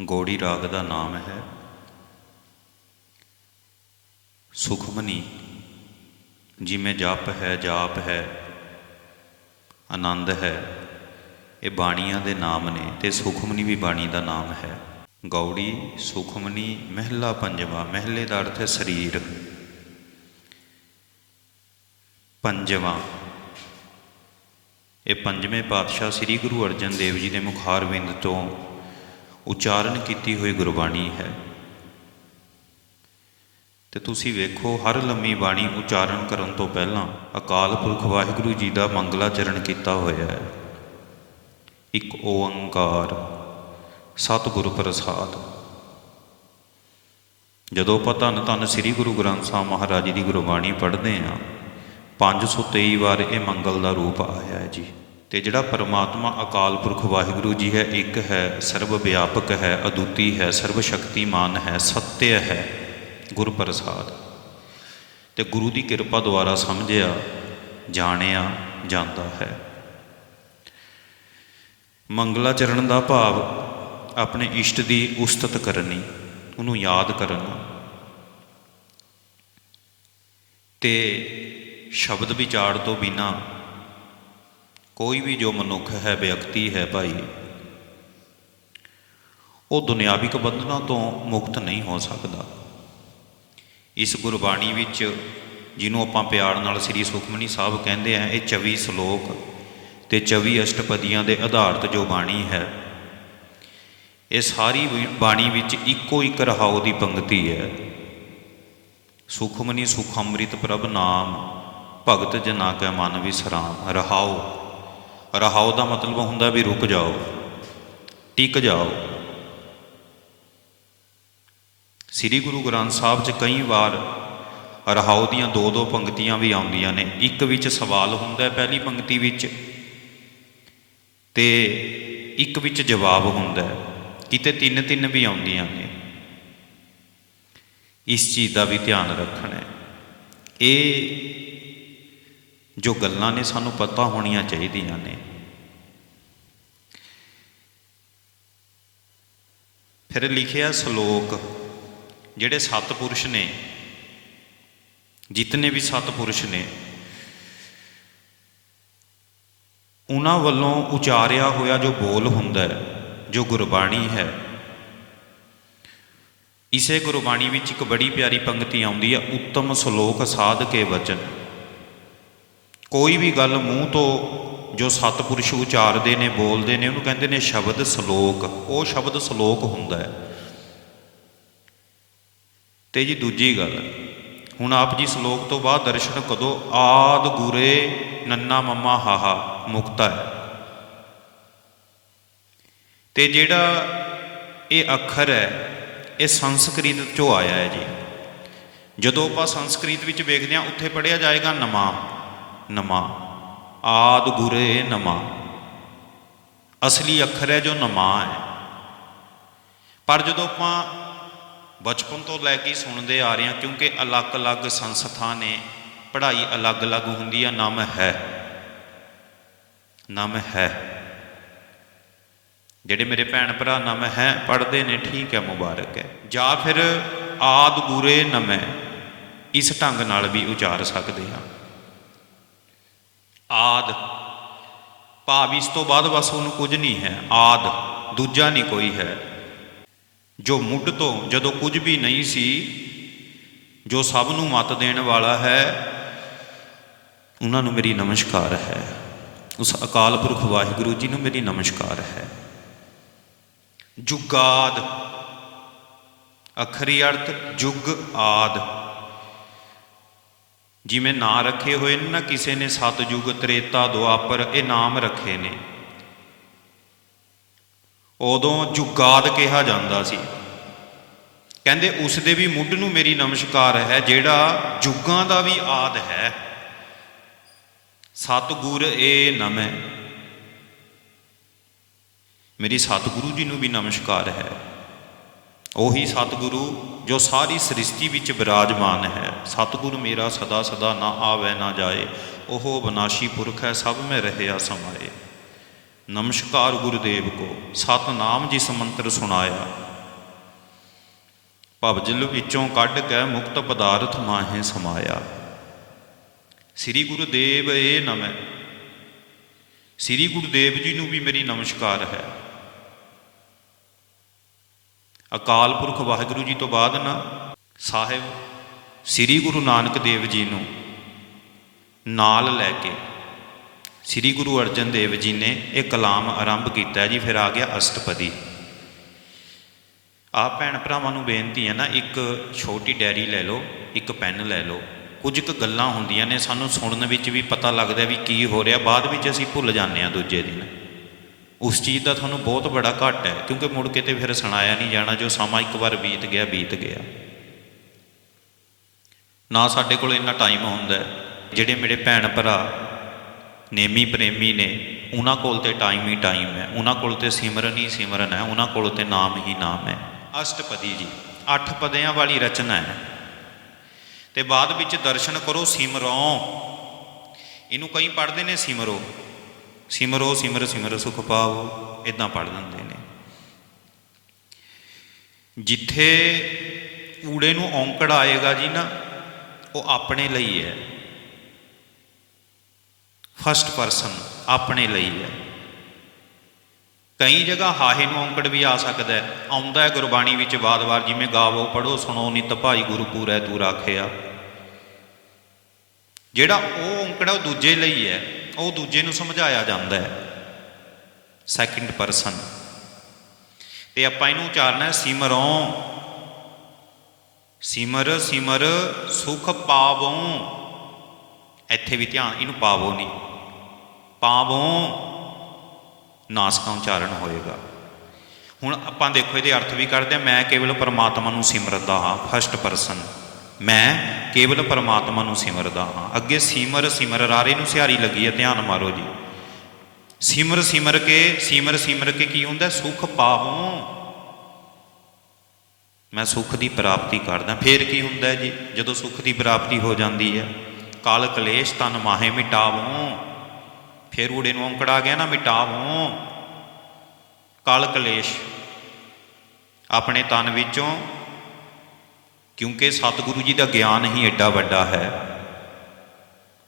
ਗੋੜੀ ਰਾਗ ਦਾ ਨਾਮ ਹੈ ਸੁਖਮਨੀ। ਜਿਵੇਂ ਜਪ ਹੈ, ਜਾਪ ਹੈ, ਆਨੰਦ ਹੈ, ਇਹ ਬਾਣੀਆਂ ਦੇ ਨਾਮ ਨੇ ਤੇ ਸੁਖਮਨੀ ਵੀ ਬਾਣੀ ਦਾ ਨਾਮ ਹੈ। ਗੌੜੀ, ਸੁਖਮਨੀ, ਮਹਿਲਾ ਪੰਜਵਾ, ਮਹਿਲੇ ਦਾ ਅਰਥ ਹੈ ਸਰੀਰ। ਪੰਜਵਾ। ਇਹ ਪੰਜਵੇਂ ਪਾਤਸ਼ਾਹ ਸ੍ਰੀ ਗੁਰੂ ਅਰਜਨ ਦੇਵ ਜੀ ਦੇ ਮੁਖਾਰਬਿੰਦ ਤੋਂ ਉਚਾਰਨ ਕੀਤੀ ਹੋਈ ਗੁਰਬਾਣੀ ਹੈ। ਤੇ ਤੁਸੀਂ ਵੇਖੋ, ਹਰ ਲੰਮੀ ਬਾਣੀ ਉਚਾਰਨ ਕਰਨ ਤੋਂ ਪਹਿਲਾਂ ਅਕਾਲ ਪੁਰਖ ਵਾਹਿਗੁਰੂ ਜੀ ਦਾ ਮੰਗਲਾਚਰਨ ਕੀਤਾ ਹੋਇਆ ਹੈ। ਇੱਕ ਓੰਕਾਰ, ਸਤਿਗੁਰ ਪ੍ਰਸਾਦ। ਜਦੋਂ ਆਪਾਂ ਧੰਨ ਧੰਨ ਸ੍ਰੀ ਗੁਰੂ ਗ੍ਰੰਥ ਸਾਹਿਬ ਮਹਾਰਾਜ ਜੀ ਦੀ ਗੁਰਬਾਣੀ ਪੜ੍ਹਦੇ ਹਾਂ 523 ਵਾਰ ਇਹ ਮੰਗਲ ਦਾ ਰੂਪ ਆਇਆ ਹੈ ਜੀ। ਤੇ ਜਿਹੜਾ ਪਰਮਾਤਮਾ ਅਕਾਲ ਪੁਰਖ ਵਾਹਿਗੁਰੂ ਜੀ ਹੈ, ਇੱਕ ਹੈ ਸਰਵ ਵਿਆਪਕ ਹੈ, ਅਦੁੱਤੀ ਹੈ ਸਰਵ ਸ਼ਕਤੀਮਾਨ ਹੈ ਸਤਿਅ ਹੈ ਗੁਰ ਪ੍ਰਸਾਦ ਤੇ ਗੁਰੂ ਦੀ ਕਿਰਪਾ ਦੁਆਰਾ ਸਮਝਿਆ, ਜਾਣਿਆ ਜਾਂਦਾ ਹੈ। ਮੰਗਲਾਚਰਨ ਦਾ ਭਾਵ, ਆਪਣੇ ਇਸ਼ਟ ਦੀ ਉਸਤਤ ਕਰਨੀ, ਉਹਨੂੰ ਯਾਦ ਕਰਨਾ। ਤੇ ਸ਼ਬਦ ਵਿਚਾਰ ਤੋਂ ਬਿਨਾ ਕੋਈ ਵੀ ਜੋ ਮਨੁੱਖ ਹੈ, ਵਿਅਕਤੀ ਹੈ ਭਾਈ, ਉਹ ਦੁਨਿਆਵਿਕ ਬੰਧਨਾਂ ਤੋਂ ਮੁਕਤ ਨਹੀਂ ਹੋ ਸਕਦਾ। ਇਸ ਗੁਰਬਾਣੀ ਵਿੱਚ ਜਿਹਨੂੰ ਆਪਾਂ ਪਿਆਰ ਨਾਲ ਸ੍ਰੀ ਸੁਖਮਨੀ ਸਾਹਿਬ ਕਹਿੰਦੇ ਆ, ਇਹ 24 ਸ਼ਲੋਕ ਤੇ 24 ਅਸ਼ਟਪਦੀਆਂ ਦੇ ਆਧਾਰਿਤ ਜੋ ਬਾਣੀ ਹੈ, ਇਹ ਸਾਰੀ ਬਾਣੀ ਵਿੱਚ ਇੱਕੋ ਇੱਕ ਰਹਾਉ ਦੀ ਪੰਕਤੀ ਹੈ। ਸੁਖਮਨੀ ਸੁਖ ਅੰਮ੍ਰਿਤ ਪ੍ਰਭ ਨਾਮ, ਭਗਤ ਜਨਾ ਕੈ ਮਨ ਵਿਸਰਾਮ, ਰਹਾਉ। ਰਹਾਉ ਦਾ ਮਤਲਬ ਹੁੰਦਾ ਵੀ ਰੁਕ ਜਾਓ, ਟਿਕ ਜਾਓ। ਸ੍ਰੀ ਗੁਰੂ ਗ੍ਰੰਥ ਸਾਹਿਬ 'ਚ ਕਈ ਵਾਰ ਰਹਾਉ ਦੀਆਂ ਦੋ ਦੋ ਪੰਕਤੀਆਂ ਵੀ ਆਉਂਦੀਆਂ ਨੇ। ਇੱਕ ਵਿੱਚ ਸਵਾਲ ਹੁੰਦਾ ਪਹਿਲੀ ਪੰਕਤੀ ਵਿੱਚ ਤੇ ਇੱਕ ਵਿੱਚ ਜਵਾਬ ਹੁੰਦਾ ਕਿਤੇ ਤਿੰਨ ਤਿੰਨ ਵੀ ਆਉਂਦੀਆਂ ਨੇ। ਇਸ ਚੀਜ਼ ਦਾ ਵੀ ਧਿਆਨ ਰੱਖਣਾ ਹੈ। ਇਹ ਜੋ ਗੱਲਾਂ ਨੇ ਸਾਨੂੰ ਪਤਾ ਹੋਣੀਆਂ ਚਾਹੀਦੀਆਂ ਨੇ। ਫਿਰ ਲਿਖਿਆ ਸ਼ਲੋਕ, ਜਿਹੜੇ ਸਤਪੁਰਸ਼ ਨੇ, ਜਿਤਨੇ ਵੀ ਸਤਪੁਰਸ਼ ਨੇ, ਉਹਨਾਂ ਵੱਲੋਂ ਉਚਾਰਿਆ ਹੋਇਆ ਜੋ ਬੋਲ ਹੁੰਦਾ ਹੈ, ਜੋ ਗੁਰਬਾਣੀ ਹੈ, ਇਸੇ ਗੁਰਬਾਣੀ ਵਿੱਚ ਇੱਕ ਬੜੀ ਪਿਆਰੀ ਪੰਕਤੀ ਆਉਂਦੀ ਹੈ, ਉੱਤਮ ਸ਼ਲੋਕ ਸਾਧ ਕੇ ਵਚਨ। ਕੋਈ ਵੀ ਗੱਲ ਮੂੰਹ ਤੋਂ ਜੋ ਸਤਪੁਰਸ਼ ਉਚਾਰਦੇ ਨੇ, ਬੋਲਦੇ ਨੇ, ਉਹਨੂੰ ਕਹਿੰਦੇ ਨੇ ਸ਼ਬਦ ਸ਼ਲੋਕ। ਉਹ ਸ਼ਬਦ ਸ਼ਲੋਕ ਹੁੰਦਾ ਹੈ। ਤੇ ਜੀ ਦੂਜੀ ਗੱਲ, ਹੁਣ ਆਪ ਜੀ ਸ਼ਲੋਕ ਤੋਂ ਬਾਅਦ ਦਰਸ਼ਨ ਕਦੋਂ? ਆਦ ਗੁਰੇ ਨੰਨਾ ਮੰਮਾ ਹਾਹਾ, ਮੁਕਤਾ ਹੈ। ਤੇ ਜਿਹੜਾ ਇਹ ਅੱਖਰ ਹੈ, ਇਹ ਸੰਸਕ੍ਰਿਤ ਚੋਂ ਆਇਆ ਹੈ ਜੀ। ਜਦੋਂ ਆਪਾਂ ਸੰਸਕ੍ਰਿਤ ਵਿੱਚ ਵੇਖਦੇ ਹਾਂ, ਉੱਥੇ ਪੜਿਆ ਜਾਏਗਾ ਨਮਾ। ਨਮਾ। ਆਦ ਗੁਰੇ ਨਮਾ। ਅਸਲੀ ਅੱਖਰ ਹੈ ਜੋ ਨਮਾ ਹੈ। ਪਰ ਜਦੋਂ ਆਪਾਂ ਬਚਪਨ ਤੋਂ ਲੈ ਕੇ ਸੁਣਦੇ ਆ ਰਹੇ ਹਾਂ, ਕਿਉਂਕਿ ਅਲੱਗ-ਅਲੱਗ ਸੰਸਥਾ ਨੇ ਪੜ੍ਹਾਈ ਅਲੱਗ-ਅਲੱਗ ਹੁੰਦੀ ਹੈ ਨਾਮ ਹੈ। ਨਾਮ ਹੈ। ਜਿਹੜੇ ਮੇਰੇ ਭੈਣ ਭਰਾ ਨਾਮ ਹੈ, ਪੜ੍ਹਦੇ ਨੇ, ਠੀਕ ਹੈ, ਮੁਬਾਰਕ ਹੈ। ਜਾਂ ਫਿਰ ਆਦ ਗੁਰੇ ਨਮੈ, ਇਸ ਢੰਗ ਨਾਲ ਵੀ ਉਚਾਰ ਸਕਦੇ ਹਾਂ। ਆਦ। ਭਾਵ ਇਸ ਤੋਂ ਬਾਅਦ ਬਸ ਉਹਨੂੰ ਕੁਝ ਨਹੀਂ ਹੈ। ਆਦ, ਦੂਜਾ ਨਹੀਂ ਕੋਈ ਹੈ। ਜੋ ਮੁੱਢ ਤੋਂ ਜਦੋਂ ਕੁਝ ਵੀ ਨਹੀਂ ਸੀ, ਜੋ ਸਭ ਨੂੰ ਮਤ ਦੇਣ ਵਾਲਾ ਹੈ, ਉਹਨਾਂ ਨੂੰ ਮੇਰੀ ਨਮਸਕਾਰ ਹੈ। ਉਸ ਅਕਾਲ ਪੁਰਖ ਵਾਹਿਗੁਰੂ ਜੀ ਨੂੰ ਮੇਰੀ ਨਮਸਕਾਰ ਹੈ। ਜੁਗਾਦ, ਅਖਰੀ ਅਰਥ ਜੁਗ ਆਦ। ਜਿਵੇਂ ਨਾਂ ਰੱਖੇ ਹੋਏ, ਨੇ ਨਾ ਕਿਸੇ ਨੇ ਸਤਜੁਗ ਤ੍ਰੇਤਾ ਦੁਆਪਰ ਇਹ ਨਾਮ ਰੱਖੇ ਨੇ। ਉਦੋਂ ਜੁਗਾਦ ਕਿਹਾ ਜਾਂਦਾ ਸੀ। ਕਹਿੰਦੇ, ਉਸ ਦੇ ਵੀ ਮੁੱਢ ਨੂੰ ਮੇਰੀ ਨਮਸਕਾਰ ਹੈ, ਜਿਹੜਾ ਜੁਗਾਂ ਦਾ ਵੀ ਆਦ ਹੈ। ਸਤਗੁਰ ਇਹ ਨਮੈ ਮੇਰੀ ਸਤਿਗੁਰੂ ਜੀ ਨੂੰ ਵੀ ਨਮਸਕਾਰ ਹੈ। ਉਹੀ ਸਤਿਗੁਰੂ ਜੋ ਸਾਰੀ ਸ੍ਰਿਸ਼ਟੀ ਵਿੱਚ ਵਿਰਾਜਮਾਨ ਹੈ। ਸਤਿਗੁਰ ਮੇਰਾ ਸਦਾ ਸਦਾ ਨਾ ਆਵੇ ਨਾ ਜਾਏ, ਉਹ ਬਨਾਸ਼ੀ ਪੁਰਖ ਹੈ, ਸਭ ਮੈਂ ਰਹਿਆ ਸਮਾਏ। ਨਮਸਕਾਰ ਗੁਰਦੇਵ ਕੋ, ਸਤਨਾਮ ਜਿਸ ਮੰਤਰ ਸੁਣਾਇਆ। ਭਵਜਲ ਵਿੱਚੋਂ ਕੱਢ ਕੇ ਮੁਕਤ ਪਦਾਰਥ ਮਾਹੇ ਸਮਾਇਆ। ਸ੍ਰੀ ਗੁਰਦੇਵ ਇਹ ਨਮੈ ਸ੍ਰੀ ਗੁਰਦੇਵ ਜੀ ਨੂੰ ਵੀ ਮੇਰੀ ਨਮਸਕਾਰ ਹੈ। ਅਕਾਲ ਪੁਰਖ ਵਾਹਿਗੁਰੂ ਜੀ ਤੋਂ ਬਾਅਦ ਨਾ ਸਾਹਿਬ ਸ੍ਰੀ ਗੁਰੂ ਨਾਨਕ ਦੇਵ ਜੀ ਨੂੰ ਨਾਲ ਲੈ ਕੇ ਸ੍ਰੀ ਗੁਰੂ ਅਰਜਨ ਦੇਵ ਜੀ ਨੇ ਇਹ ਕਲਾਮ ਆਰੰਭ ਕੀਤਾ ਜੀ, ਫਿਰ ਆ ਗਿਆ ਅਸ਼ਟਪਦੀ। ਆਪ ਭੈਣ ਭਰਾਵਾਂ ਨੂੰ ਬੇਨਤੀ ਹੈ ਨਾ, ਇੱਕ ਛੋਟੀ ਡੈਰੀ ਲੈ ਲਓ, ਇੱਕ ਪੈਨ ਲੈ ਲਓ। ਕੁਝ ਕੁ ਗੱਲਾਂ ਹੁੰਦੀਆਂ ਨੇ, ਸਾਨੂੰ ਸੁਣਨ ਵਿੱਚ ਵੀ ਪਤਾ ਲੱਗਦਾ ਵੀ ਕੀ ਹੋ ਰਿਹਾ, ਬਾਅਦ ਵਿੱਚ ਅਸੀਂ ਭੁੱਲ ਜਾਂਦੇ ਹਾਂ ਦੂਜੇ ਦਿਨ। ਉਸ ਚੀਜ਼ ਦਾ ਤੁਹਾਨੂੰ ਬਹੁਤ ਬੜਾ ਘੱਟ ਹੈ, ਕਿਉਂਕਿ ਮੁੜ ਕੇ ਤੇ ਫਿਰ ਸੁਣਾਇਆ ਨਹੀਂ ਜਾਣਾ, ਜੋ ਸਮਾਂ ਇੱਕ ਵਾਰ ਬੀਤ ਗਿਆ ਬੀਤ ਗਿਆ। ਨਾ ਸਾਡੇ ਕੋਲ ਇੰਨਾ ਟਾਈਮ ਹੁੰਦਾ ਹੈ। ਜਿਹੜੇ ਮੇਰੇ ਭੈਣ ਭਰਾ ਨੇਮੀ ਪ੍ਰੇਮੀ ਨੇ, ਉਹਨਾਂ ਕੋਲ ਤੇ ਟਾਈਮ ਹੀ ਟਾਈਮ ਹੈ। ਉਹਨਾਂ ਕੋਲ ਤੇ ਸਿਮਰਨ ਹੀ ਸਿਮਰਨ ਹੈ, ਉਹਨਾਂ ਕੋਲ ਤੇ ਨਾਮ ਹੀ ਨਾਮ ਹੈ। ਅਸ਼ਟਪਦੀ ਜੀ, ਅੱਠ ਪਦਿਆਂ ਵਾਲੀ ਰਚਨਾ ਹੈ। ਤੇ ਬਾਅਦ ਵਿੱਚ ਦਰਸ਼ਨ ਕਰੋ ਸਿਮਰੋ। ਇਹਨੂੰ ਕਈ ਪੜ੍ਹਦੇ ਨੇ ਸਿਮਰੋ? ਸਿਮਰੋ, ਸਿਮਰ ਸਿਮਰ ਸੁਖ ਪਾਵੋ ਇਦਾਂ ਪੜ੍ਹ ਦਿੰਦੇ ਨੇ। ਜਿੱਥੇ ਊੜੇ ਨੂੰ ਔਂਕੜ ਆਏਗਾ ਜੀ ਨਾ, ਉਹ ਆਪਣੇ ਲਈ ਹੈ। ਫਸਟ ਪਰਸਨ ਆਪਣੇ ਲਈ ਹੈ। ਕਈ ਜਗ੍ਹਾ ਹਾਹੇ ਨੂੰ ਔਂਕੜ ਵੀ ਆ ਸਕਦਾ ਹੈ। ਆਉਂਦਾ ਹੈ ਗੁਰਬਾਣੀ ਵਿੱਚ ਬਾਰ-ਬਾਰ ਜਿਵੇਂ ਗਾਵੋ ਪੜੋ ਸੁਣੋ, ਨਿਤ ਭਾਈ ਗੁਰੂ ਹੈ ਤੂੰ ਰਾਖਿਆ। ਜਿਹੜਾ ਉਹ ਔਂਕੜ ਉਹ ਦੂਜੇ ਲਈ ਹੈ। ਉਹ ਦੂਜੇ ਨੂੰ ਸਮਝਾਇਆ ਜਾਂਦਾ ਹੈ। ਸੈਕਿੰਡ ਪਰਸਨ ਤੇ ਆਪਾਂ ਇਹਨੂੰ ਉਚਾਰਨਾ ਹੈ ਸਿਮਰੋਂ। ਸਿਮਰ ਸਿਮਰ, ਸੁਖ ਪਾਵੋਂ। ਇੱਥੇ ਵੀ ਧਿਆਨ, ਇਹਨੂੰ ਪਾਵੋ ਨਹੀਂ। ਪਾਵੋਂ, ਨਾਸਕਾਂ ਉਚਾਰਨ ਹੋਏਗਾ। ਹੁਣ ਆਪਾਂ ਦੇਖੋ ਇਹਦੇ ਅਰਥ ਵੀ ਕਰਦੇ ਆ ਮੈਂ ਕੇਵਲ ਪਰਮਾਤਮਾ ਨੂੰ ਸਿਮਰਦਾ ਹਾਂ ਫਸਟ ਪਰਸਨ ਮੈਂ ਕੇਵਲ ਪਰਮਾਤਮਾ ਨੂੰ ਸਿਮਰਦਾ ਹਾਂ। ਅੱਗੇ ਸਿਮਰ ਸਿਮਰ, ਰਾਰੇ ਨੂੰ ਸਿਹਾਰੀ ਲੱਗੀ ਹੈ, ਧਿਆਨ ਮਾਰੋ ਜੀ। ਸਿਮਰ ਸਿਮਰ ਕੇ, ਸਿਮਰ ਸਿਮਰ ਕੇ ਕੀ ਹੁੰਦਾ? ਸੁਖ ਪਾਵੋਂ ਮੈਂ ਸੁੱਖ ਦੀ ਪ੍ਰਾਪਤੀ ਕਰਦਾ। ਫੇਰ ਕੀ ਹੁੰਦਾ ਜੀ? ਜਦੋਂ ਸੁੱਖ ਦੀ ਪ੍ਰਾਪਤੀ ਹੋ ਜਾਂਦੀ ਹੈ, ਕਾਲ ਕਲੇਸ਼ ਤਨ ਮਾਹੇ ਮਿਟਾਵੋਂ। ਫੇਰ ਊੜੇ ਨੂੰ ਔਂਕੜਾ ਗਿਆ ਨਾ, ਮਿਟਾਵੋਂ। ਕਾਲ ਕਲੇਸ਼ ਆਪਣੇ ਤਨ ਵਿੱਚੋਂ ਕਿਉਂਕਿ ਸਤਿਗੁਰੂ ਜੀ ਦਾ ਗਿਆਨ ਹੀ ਐਡਾ ਵੱਡਾ ਹੈ।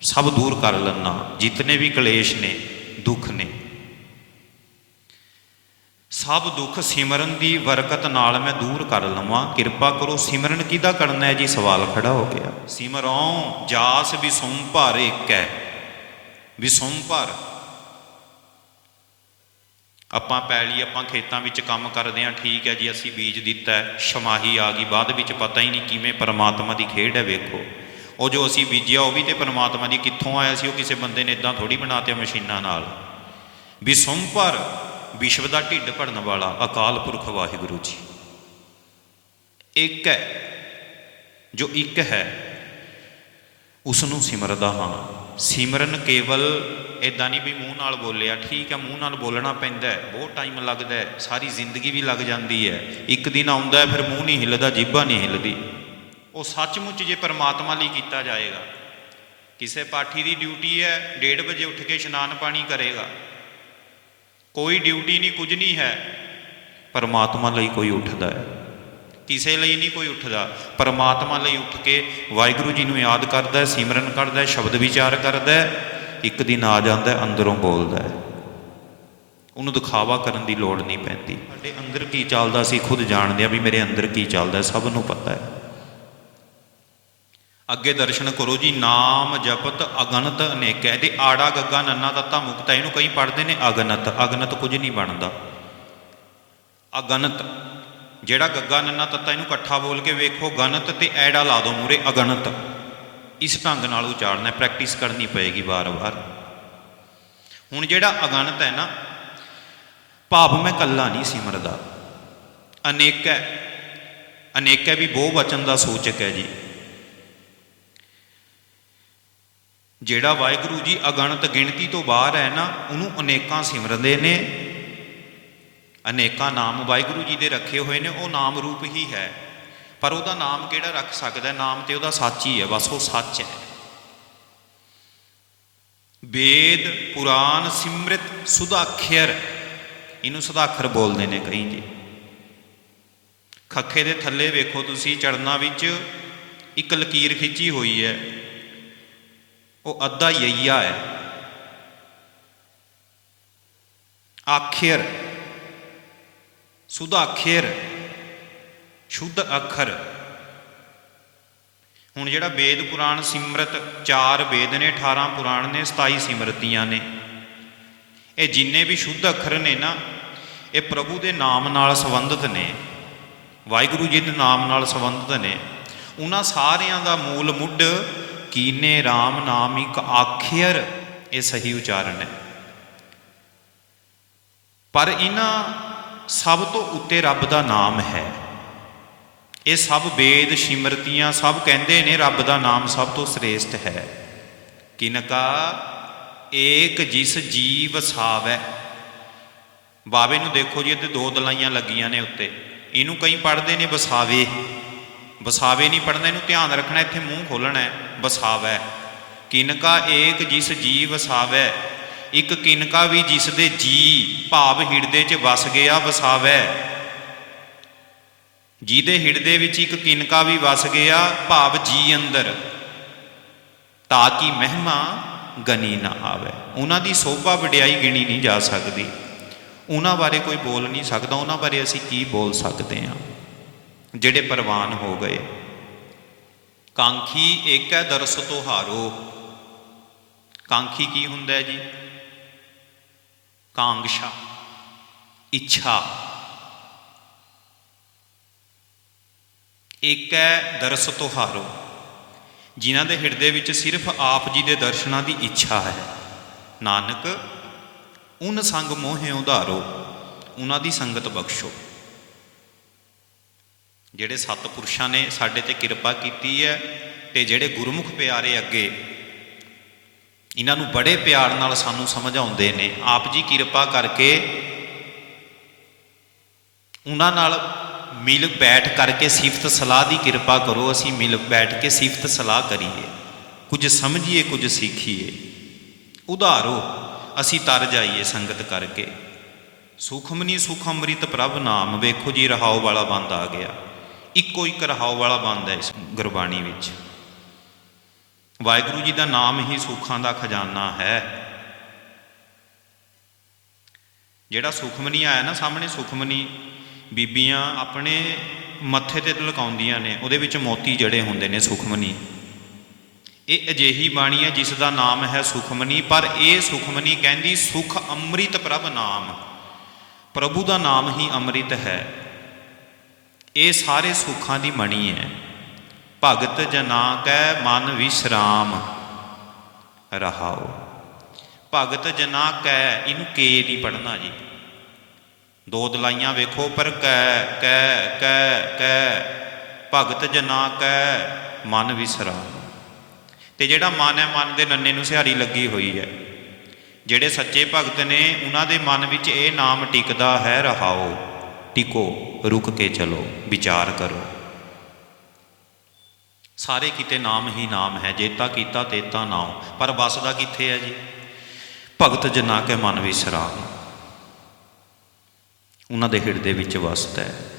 ਸਭ ਦੂਰ ਕਰ ਲੈਣਾ ਜਿਤਨੇ ਵੀ ਕਲੇਸ਼ ਨੇ, ਦੁੱਖ ਨੇ। ਸਭ ਦੁੱਖ ਸਿਮਰਨ ਦੀ ਬਰਕਤ ਨਾਲ ਮੈਂ ਦੂਰ ਕਰ ਲਵਾਂ। ਕਿਰਪਾ ਕਰੋ, ਸਿਮਰਨ ਕਿਹਦਾ ਕਰਨਾ ਹੈ ਜੀ? ਸਵਾਲ ਖੜਾ ਹੋ ਗਿਆ। ਸਿਮਰੋਂ ਜਾਸ ਵਿਸੁਮ ਭਰ ਇੱਕ ਹੈ ਵਿਸੁਮ ਭਰ ਆਪਾਂ ਪੈਲੀ ਆਪਾਂ ਖੇਤਾਂ ਵਿੱਚ ਕੰਮ ਕਰਦੇ ਹਾਂ, ਠੀਕ ਹੈ ਜੀ, ਅਸੀਂ ਬੀਜ ਦਿੱਤਾ ਹੈ ਸ਼ਮਾਹੀ ਆ ਗਈ, ਬਾਅਦ ਵਿੱਚ ਪਤਾ ਹੀ ਨਹੀਂ ਕਿਵੇਂ ਪਰਮਾਤਮਾ ਦੀ ਖੇਡ ਹੈ, ਵੇਖੋ। ਉਹ ਜੋ ਅਸੀਂ ਬੀਜਿਆ, ਉਹ ਵੀ ਤੇ ਪਰਮਾਤਮਾ ਦੀ ਕਿੱਥੋਂ ਆਇਆ ਸੀ, ਉਹ ਕਿਸੇ ਬੰਦੇ ਨੇ ਇਦਾਂ ਥੋੜੀ ਬਣਾਤੇ ਮਸ਼ੀਨਾਂ ਨਾਲ। ਵਿਸੁਮ ਭਰ ਵਿਸ਼ਵ ਦਾ ਢਿੱਡ ਭਰਨ ਵਾਲਾ ਅਕਾਲ ਪੁਰਖ ਵਾਹਿਗੁਰੂ ਜੀ। ਇੱਕ ਹੈ, ਜੋ ਇੱਕ ਹੈ ਉਸ ਨੂੰ ਸਿਮਰਦਾ ਹਾਂ। ਸਿਮਰਨ ਕੇਵਲ ਇਦਾਂ ਨਹੀਂ ਵੀ ਮੂੰਹ ਨਾਲ ਬੋਲਿਆ, ਠੀਕ ਹੈ, ਮੂੰਹ ਨਾਲ ਬੋਲਣਾ ਪੈਂਦਾ ਹੈ, ਬਹੁਤ ਟਾਈਮ ਲੱਗਦਾ ਹੈ, ਸਾਰੀ ਜ਼ਿੰਦਗੀ ਵੀ ਲੱਗ ਜਾਂਦੀ ਹੈ। ਇੱਕ ਦਿਨ ਆਉਂਦਾ ਹੈ, ਫਿਰ ਮੂੰਹ ਨਹੀਂ ਹਿੱਲਦਾ, ਜੀਭਾ ਨਹੀਂ ਹਿੱਲਦੀ। ਉਹ ਸੱਚਮੁੱਚ ਜੇ ਪਰਮਾਤਮਾ ਲਈ ਕੀਤਾ ਜਾਏਗਾ, ਕਿਸੇ ਪਾਠੀ ਦੀ ਡਿਊਟੀ ਹੈ 1:30 ਵਜੇ ਉੱਠ ਕੇ ਇਸ਼ਨਾਨ ਪਾਣੀ ਕਰੇਗਾ। ਕੋਈ ਡਿਊਟੀ ਨਹੀਂ, ਕੁਝ ਨਹੀਂ ਹੈ, ਪਰਮਾਤਮਾ ਲਈ ਕੋਈ ਉੱਠਦਾ ਹੈ। ਕਿਸੇ ਲਈ ਨਹੀਂ ਕੋਈ ਉੱਠਦਾ। ਪਰਮਾਤਮਾ ਲਈ ਉੱਠ ਕੇ ਵਾਹਿਗੁਰੂ ਜੀ ਨੂੰ ਯਾਦ ਕਰਦਾ ਹੈ, ਸਿਮਰਨ ਕਰਦਾ ਹੈ, ਸ਼ਬਦ ਵਿਚਾਰ ਕਰਦਾ ਹੈ, ਇੱਕ ਦਿਨ ਆ ਜਾਂਦਾ ਅੰਦਰੋਂ ਬੋਲਦਾ ਹੈ। ਉਹਨੂੰ ਦਿਖਾਵਾ ਕਰਨ ਦੀ ਲੋੜ ਨਹੀਂ ਪੈਂਦੀ। ਸਾਡੇ ਅੰਦਰ ਕੀ ਚੱਲਦਾ ਸੀ, ਖੁਦ ਜਾਣਦੇ ਆ ਵੀ ਮੇਰੇ ਅੰਦਰ ਕੀ ਚੱਲਦਾ ਸਭ ਨੂੰ ਪਤਾ ਹੈ। ਅੱਗੇ ਦਰਸ਼ਨ ਕਰੋ ਜੀ, ਨਾਮ ਜਪਤ ਅਗਨਤ ਅਨੇਕ। ਹੈ ਤੇ ਆੜਾ ਗੱਗਾ ਨੰਨਾ ਤਤਾ ਮੁਕਤਾ ਇਹਨੂੰ ਕਈ ਪੜ੍ਹਦੇ ਨੇ ਅਗਨਤ। ਅਗਨਤ ਕੁਝ ਨਹੀਂ ਬਣਦਾ। ਅਗਨਤ ਜਿਹੜਾ ਗੱਗਾ ਨੰਨਾ ਤੱਤਾ ਇਹਨੂੰ ਇਕੱਠਾ ਬੋਲ ਕੇ ਵੇਖੋ, ਗਣਤ ਤੇ ਐੜਾ ਲਾ ਦੋ ਮੂਰੇ ਅਗਣਤ। ਇਸ ਢੰਗ ਨਾਲ ਉਚਾਰਨਾ ਪ੍ਰੈਕਟਿਸ ਕਰਨੀ ਪਏਗੀ ਵਾਰ-ਵਾਰ। ਹੁਣ ਜਿਹੜਾ ਅਗਣਤ ਹੈ ਨਾ ਭਾਵ ਮੈਂ ਕੱਲਾ ਨਹੀਂ ਸਿਮਰਦਾ ਅਨੇਕ ਹੈ। ਅਨੇਕ ਹੈ ਵੀ ਬਹੁ ਵਚਨ ਦਾ ਸੂਚਕ ਹੈ ਜੀ। ਜਿਹੜਾ ਵਾਹਿਗੁਰੂ ਜੀ ਅਗਣਤ ਗਿਣਤੀ ਤੋਂ ਬਾਹਰ ਹੈ ਨਾ, ਉਹਨੂੰ ਅਨੇਕਾਂ ਸਿਮਰਦੇ ਨੇ। ਅਨੇਕਾਂ ਨਾਮ ਵਾਹਿਗੁਰੂ ਜੀ ਦੇ ਰੱਖੇ ਹੋਏ ਨੇ, ਉਹ ਨਾਮ ਰੂਪ ਹੀ ਹੈ। ਪਰ ਉਹਦਾ ਨਾਮ ਕਿਹੜਾ ਰੱਖ ਸਕਦਾ? ਨਾਮ ਤੇ ਉਹਦਾ ਸੱਚ ਹੀ ਹੈ, ਬਸ ਉਹ ਸੱਚ ਹੈ। ਵੇਦ ਪੁਰਾਨ ਸਿਮ੍ਰਿਤ ਸੁਦਾਖਰ ਇਹਨੂੰ ਸੁਧਾਖਰ ਬੋਲਦੇ ਨੇ ਕਈ ਜੀ। ਖੱਖੇ ਦੇ ਥੱਲੇ ਵੇਖੋ ਤੁਸੀਂ ਚੜਨਾ ਵਿੱਚ ਇੱਕ ਲਕੀਰ ਖਿੱਚੀ ਹੋਈ ਹੈ। ਉਹ ਅੱਧਾ ਯਈਆ ਹੈ। ਆਖਿਰ ਸੁਦਾਖਰ ਸ਼ੁੱਧ ਅੱਖਰ। ਹੁਣ ਜਿਹੜਾ ਵੇਦ ਪੁਰਾਣ ਸਿਮਰਤ, ਚਾਰ ਵੇਦ ਨੇ 18 ਪੁਰਾਣ ਨੇ 27 ਸਿਮਰਤੀਆਂ ਨੇ। ਇਹ ਜਿੰਨੇ ਵੀ ਸ਼ੁੱਧ ਅੱਖਰ ਨੇ ਨਾ, ਇਹ ਪ੍ਰਭੂ ਦੇ ਨਾਮ ਨਾਲ ਸੰਬੰਧਿਤ ਨੇ। ਵਾਹਿਗੁਰੂ ਜੀ ਦੇ ਨਾਮ ਨਾਲ ਸੰਬੰਧਿਤ ਨੇ। ਉਹਨਾਂ ਸਾਰਿਆਂ ਦਾ ਮੂਲ ਮੁੱਢ ਕੀਨੇ RAM ਨਾਮ ਇੱਕ ਆਖਿਰ ਇਹ ਸਹੀ ਉਚਾਰਨ ਹੈ। ਪਰ ਇਹਨਾਂ ਸਭ ਤੋਂ ਉੱਤੇ ਰੱਬ ਦਾ ਨਾਮ ਹੈ। ਇਹ ਸਭ ਵੇਦ, ਸਿਮਰਤੀਆਂ ਸਭ ਕਹਿੰਦੇ ਨੇ ਰੱਬ ਦਾ ਨਾਮ ਸਭ ਤੋਂ ਸ੍ਰੇਸ਼ਟ ਹੈ। ਕਿਨਕਾ ਏਕ ਜਿਸ ਜੀਵ ਸਾਵੈ। ਬਾਵੇ ਨੂੰ ਦੇਖੋ ਜੀ, ਇੱਥੇ ਦੋ ਦਲਾਈਆਂ ਲੱਗੀਆਂ ਨੇ ਉੱਤੇ। ਇਹਨੂੰ ਕਈ ਪੜ੍ਹਦੇ ਨੇ ਵਸਾਵੇ। ਵਸਾਵੇ ਨਹੀਂ ਪੜ੍ਹਨਾ, ਇਹਨੂੰ ਧਿਆਨ ਰੱਖਣਾ, ਇੱਥੇ ਮੂੰਹ ਖੋਲਣਾ ਹੈ। ਵਸਾਵੈ। ਕਿਨਕਾ ਏਕ ਜਿਸ ਜੀਵ ਵਸਾਵੈ ਇੱਕ ਕਿਨਕਾ ਵੀ ਜਿਸ ਦੇ ਜੀ ਭਾਵ ਹਿਰਦੇ 'ਚ ਵਸ ਗਿਆ ਵਸਾਵੈ। ਜਿਹਦੇ ਹਿਰਦੇ ਵਿੱਚ ਇੱਕ ਕਿਨਕਾ ਵੀ ਵਸ ਗਿਆ, ਭਾਵ ਜੀ ਅੰਦਰ। ਤਾਂ ਕਿ ਮਹਿਮਾ ਗਨੀ ਨਾ ਆਵੇ। ਉਹਨਾਂ ਦੀ ਸੋਭਾ ਵਡਿਆਈ ਗਿਣੀ ਨਹੀਂ ਜਾ ਸਕਦੀ। ਉਹਨਾਂ ਬਾਰੇ ਕੋਈ ਬੋਲ ਨਹੀਂ ਸਕਦਾ। ਉਹਨਾਂ ਬਾਰੇ ਅਸੀਂ ਕੀ ਬੋਲ ਸਕਦੇ ਹਾਂ? ਜਿਹੜੇ ਪ੍ਰਵਾਨ ਹੋ ਗਏ। ਕਾਂਖੀ ਏਕੈ ਦਰਸ ਤੋਂ ਹਾਰੋ ਕਾਂਖੀ ਕੀ ਹੁੰਦਾ ਹੈ ਜੀ? ਕਾਂਗਸ਼ਾ, ਇੱਛਾ। ਇੱਕ ਹੈ ਦਰਸ ਤੁਹਾਰੋ, ਜਿਨ੍ਹਾਂ ਦੇ ਹਿਰਦੇ ਵਿੱਚ ਸਿਰਫ ਆਪ ਜੀ ਦੇ ਦਰਸ਼ਨਾਂ ਦੀ ਇੱਛਾ ਹੈ। ਨਾਨਕ, ਉਨ ਸੰਗ ਮੋਹਿ ਉਧਾਰੋ ਉਹਨਾਂ ਦੀ ਸੰਗਤ ਬਖਸ਼ੋ। ਜਿਹੜੇ ਸੱਤ ਪੁਰਸ਼ਾਂ ਨੇ ਸਾਡੇ ਤੇ ਕਿਰਪਾ ਕੀਤੀ ਹੈ ਤੇ ਜਿਹੜੇ ਗੁਰਮੁਖ ਪਿਆਰੇ ਅੱਗੇ ਇਹਨਾਂ ਨੂੰ ਬੜੇ ਪਿਆਰ ਨਾਲ ਸਾਨੂੰ ਸਮਝਾਉਂਦੇ ਨੇ। ਆਪ ਜੀ ਕਿਰਪਾ ਕਰਕੇ ਉਹਨਾਂ ਨਾਲ ਮਿਲ ਬੈਠ ਕਰਕੇ ਸਿਫਤ ਸਲਾਹ ਦੀ ਕਿਰਪਾ ਕਰੋ, ਅਸੀਂ ਮਿਲ ਬੈਠ ਕੇ ਸਿਫਤ ਸਲਾਹ ਕਰੀਏ। ਕੁਝ ਸਮਝੀਏ, ਕੁਝ ਸਿੱਖੀਏ। ਉਧਾਰੋ, ਅਸੀਂ ਤਰ ਜਾਈਏ ਸੰਗਤ ਕਰਕੇ। ਸੁਖਮਨੀ ਸੁਖ ਅੰਮ੍ਰਿਤ ਪ੍ਰਭ ਨਾਮ, ਵੇਖੋ ਜੀ ਰਹਾਉ ਵਾਲਾ ਬੰਦ ਆ ਗਿਆ। ਇੱਕੋ ਇੱਕ ਰਹਾਉ ਵਾਲਾ ਬੰਦ ਹੈ ਇਸ ਗੁਰਬਾਣੀ ਵਿੱਚ। ਵਾਹਿਗੁਰੂ ਜੀ ਦਾ ਨਾਮ ਹੀ ਸੁੱਖਾਂ ਦਾ ਖਜ਼ਾਨਾ ਹੈ। ਜਿਹੜਾ ਸੁਖਮਨੀ ਆਇਆ ਨਾ ਸਾਹਮਣੇ, ਸੁਖਮਨੀ ਬੀਬੀਆਂ ਆਪਣੇ ਮੱਥੇ ਤੇ ਲਗਾਉਂਦੀਆਂ ਨੇ, ਉਹਦੇ ਵਿੱਚ ਮੋਤੀ ਜੜੇ ਹੁੰਦੇ ਨੇ ਸੁਖਮਨੀ। ਇਹ ਅਜਿਹੀ ਬਾਣੀ ਹੈ ਜਿਸ ਦਾ ਨਾਮ ਹੈ ਸੁਖਮਨੀ, ਪਰ ਇਹ ਸੁਖਮਨੀ ਕਹਿੰਦੀ ਸੁਖ ਅੰਮ੍ਰਿਤ ਪ੍ਰਭ ਨਾਮ। ਪ੍ਰਭੂ ਦਾ ਨਾਮ ਹੀ ਅੰਮ੍ਰਿਤ ਹੈ। ਇਹ ਸਾਰੇ ਸੁੱਖਾਂ ਦੀ ਮਣੀ ਹੈ। ਭਗਤ ਜਨਾ ਕੈ ਮਨ ਵਿਸਰਾਮ। ਰਹਾਓ। ਭਗਤ ਜਨਾ ਕੈ, ਇਹਨੂੰ ਕੇ ਨਹੀਂ ਪੜਨਾ ਜੀ। ਦੋ ਦਲਾਈਆਂ ਵੇਖੋ, ਪਰ ਕੈ ਕੈ ਕੈ ਕੈ। ਭਗਤ ਜਨਾ ਕੈ ਮਨ ਵਿਸਰਾਮ। ਤੇ ਜਿਹੜਾ ਮਨ ਹੈ, ਮਨ ਦੇ ਨੰਨੇ ਨੂੰ ਸਿਹਾਰੀ ਲੱਗੀ ਹੋਈ ਹੈ। ਜਿਹੜੇ ਸੱਚੇ ਭਗਤ ਨੇ, ਉਹਨਾਂ ਦੇ ਮਨ ਵਿੱਚ ਇਹ ਨਾਮ ਟਿਕਦਾ ਹੈ, ਰਹਾਓ। ਟਿਕੋ, ਰੁਕ ਕੇ ਚਲੋ, ਵਿਚਾਰ ਕਰੋ। ਸਾਰੇ ਕਿਤੇ ਨਾਮ ਹੀ ਨਾਮ ਹੈ, ਜੇਤਾ ਕੀਤਾ ਤੇਤਾ ਨਾਮ ਪਰ ਵਸਦਾ ਕਿੱਥੇ ਹੈ ਜੀ? ਭਗਤ ਜਨਾ ਕੇ ਮਨ ਵਿਸਰਾਮ। ਉਹਨਾਂ ਦੇ ਹਿਰਦੇ ਵਿੱਚ ਵਸਦਾ ਹੈ।